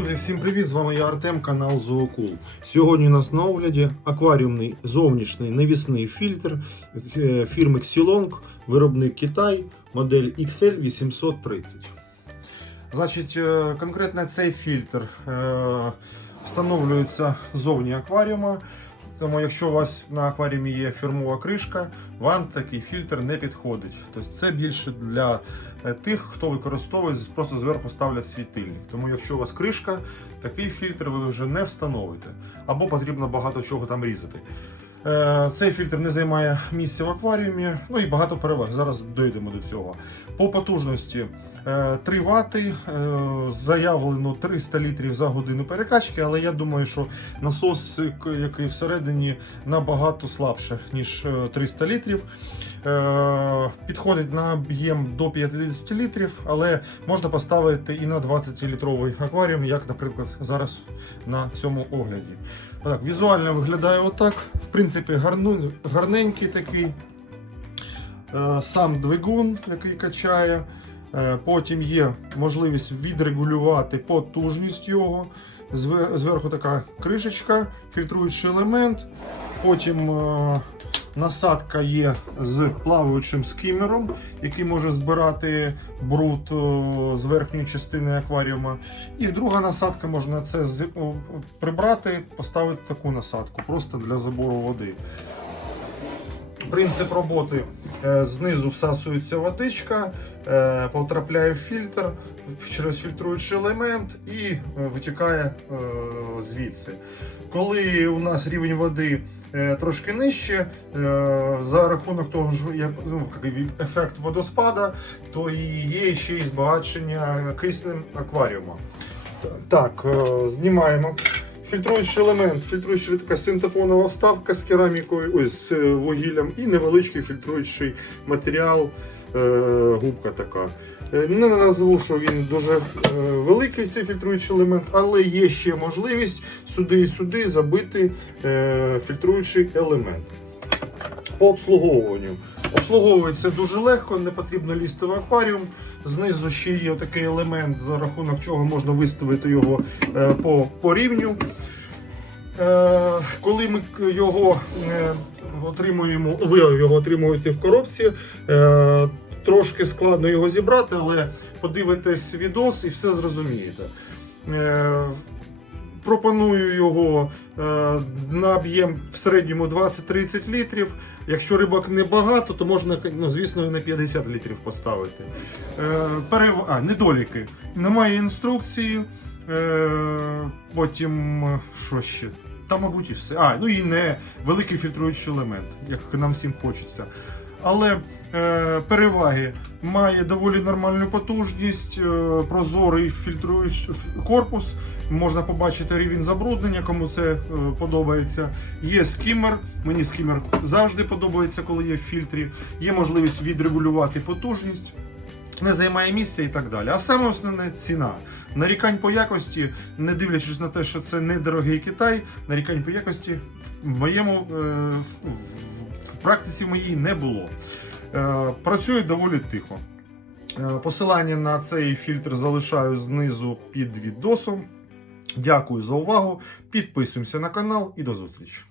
Друзі, всім привіт! З вами я Артем, канал Зоокул. Сьогодні у нас на огляді акваріумний зовнішній навісний фільтр е, фірми Xilong, виробник Китай, модель XL830. Значить, е, конкретно цей фільтр е, встановлюється зовні акваріума. Тому якщо у вас на акваріумі є фірмова кришка, вам такий фільтр не підходить. Тобто це більше для е, тих, хто використовує, просто зверху ставлять світильник. Тому якщо у вас кришка, такий фільтр ви вже не встановите. Або потрібно багато чого там різати. Е, Цей фільтр не займає місця в акваріумі, ну і багато переваг. Зараз дійдемо до цього. По потужності е, 3 Вт, е, заявлено 300 літрів за годину перекачки, але я думаю, що насос, який всередині, набагато слабше, ніж е, 300 літрів. Е, Підходить на об'єм до 50 літрів, але можна поставити і на 20-літровий акваріум, як, наприклад, зараз на цьому огляді. Так, Візуально виглядає отак. В принципі, гарну, гарненький такий. Е, Сам двигун, який качає. Е, Потім є можливість відрегулювати потужність його. Зверху така кришечка, фільтруючий елемент. Потім насадка є з плаваючим скімером, який може збирати бруд е, з верхньої частини акваріума. І друга насадка можна це з- прибрати, поставити таку насадку, просто для забору води. Принцип роботи е, знизу всасується водичка, е, потрапляє в фільтр через фільтруючий елемент і е, витікає е, звідси. Коли у нас рівень води е, трошки нижче, е, за рахунок того, що є ну, ефект водоспада, то є ще і збагачення киснем акваріума. Так, е, знімаємо. Фільтруючий елемент, фільтруючий така синтепонова вставка з керамікою, ось з е, вугіллям і невеличкий фільтруючий матеріал, е, губка така. Е, Не назву, що він дуже великий цей фільтруючий елемент, але є ще можливість сюди і сюди забити фільтруючий елемент. По обслуговуванню. Обслуговується дуже легко, не потрібно лізти в акваріум. Знизу ще є такий елемент, за рахунок чого можна виставити його е, по, по рівню. Е, коли ми його е, отримуємо, ви його отримуєте в коробці, трошки складно його зібрати, але подивитесь відос і все зрозумієте. Пропоную його е, на об'єм в середньому 20-30 літрів. Якщо рибак небагато, то можна, ну, звісно, і на 50 літрів поставити. Е, перев... а, недоліки. Немає інструкції. Е, потім що ще? Та, мабуть, і все. А, ну і не великий фільтруючий елемент, як нам всім хочеться. Але е, переваги має доволі нормальну потужність, е, прозорий фільтруючий корпус. Можна побачити рівень забруднення, кому це е, подобається. Є скімер. Мені скімер завжди подобається, коли є в фільтрі. Є можливість відрегулювати потужність, не займає місця і так далі. А саме основне ціна. Нарікань по якості, не дивлячись на те, що це недорогий Китай, нарікань по якості в моєму е, практиці моїй не було. Е, Працює доволі тихо. Е, Посилання на цей фільтр залишаю знизу під відосом. Дякую за увагу. Підписуємося на канал і до зустрічі.